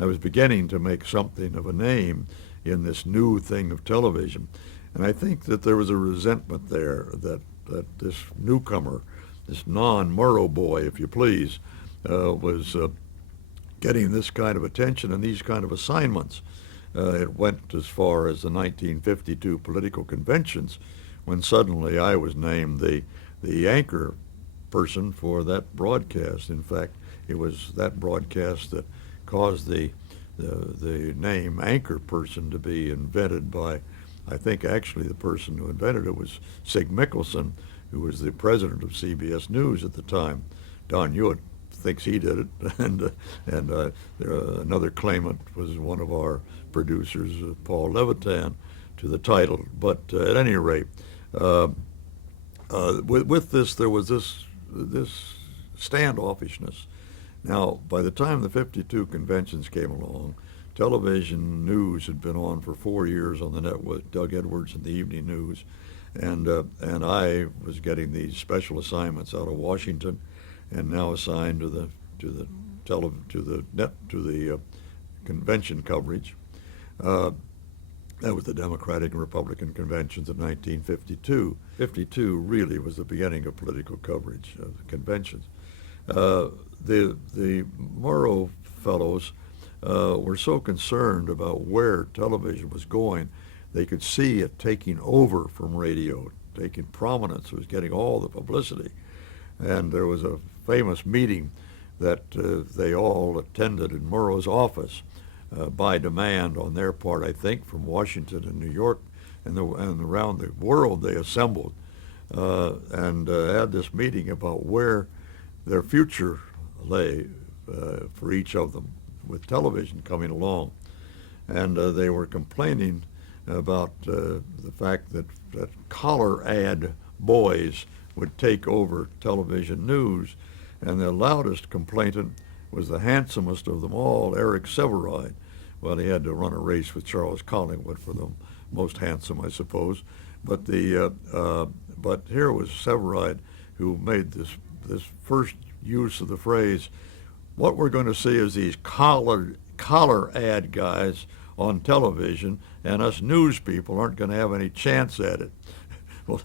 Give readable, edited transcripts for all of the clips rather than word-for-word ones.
I was beginning to make something of a name in this new thing of television. And I think that there was a resentment there that this newcomer, this non-Murrow boy, if you please, was getting this kind of attention and these kind of assignments. It went as far as the 1952 political conventions, when suddenly I was named the anchor person for that broadcast. In fact, it was that broadcast that caused the name anchor person to be invented by, I think actually the person who invented it was Sig Mickelson, who was the president of CBS News at the time. Don Hewitt thinks he did it, and another claimant was one of our producers, Paul Levitan, to the title. But at any rate, with this, there was this standoffishness. Now, by the time the 52 conventions came along, television news had been on for 4 years on the net with Doug Edwards and the Evening News, and I was getting these special assignments out of Washington, and now assigned to the convention coverage. That was the Democratic and Republican conventions of 1952. 52 really was the beginning of political coverage of the conventions. The Murrow fellows were so concerned about where television was going, they could see it taking over from radio, taking prominence. It was getting all the publicity. And there was a famous meeting that they all attended in Murrow's office by demand on their part, I think, from Washington and New York and around the world. They assembled and had this meeting about where their future lay for each of them with television coming along. And they were complaining about the fact that collar ad boys would take over television news. And the loudest complainant was the handsomest of them all, Eric Sevareid. Well, he had to run a race with Charles Collingwood for the most handsome, I suppose. But but here was Sevareid, who made this first use of the phrase, "What we're going to see is these collar ad guys on television, and us news people aren't going to have any chance at it." Well,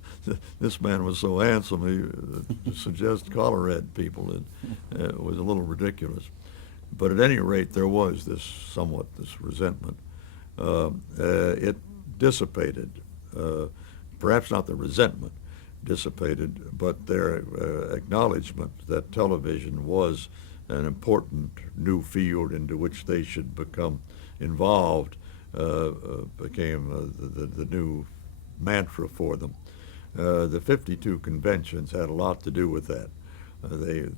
this man was so handsome, to suggest collar ad people was a little ridiculous. But at any rate, there was this resentment. It dissipated, perhaps not the resentment dissipated, but their acknowledgement that television was an important new field into which they should become involved became the new mantra for them. The 52 conventions had a lot to do with that.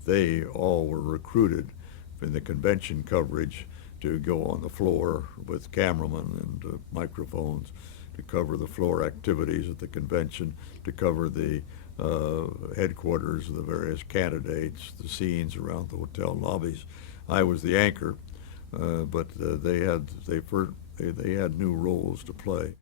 They all were recruited in the convention coverage to go on the floor with cameramen and microphones to cover the floor activities at the convention, to cover the headquarters of the various candidates, the scenes around the hotel lobbies. I was the anchor, but they had new roles to play.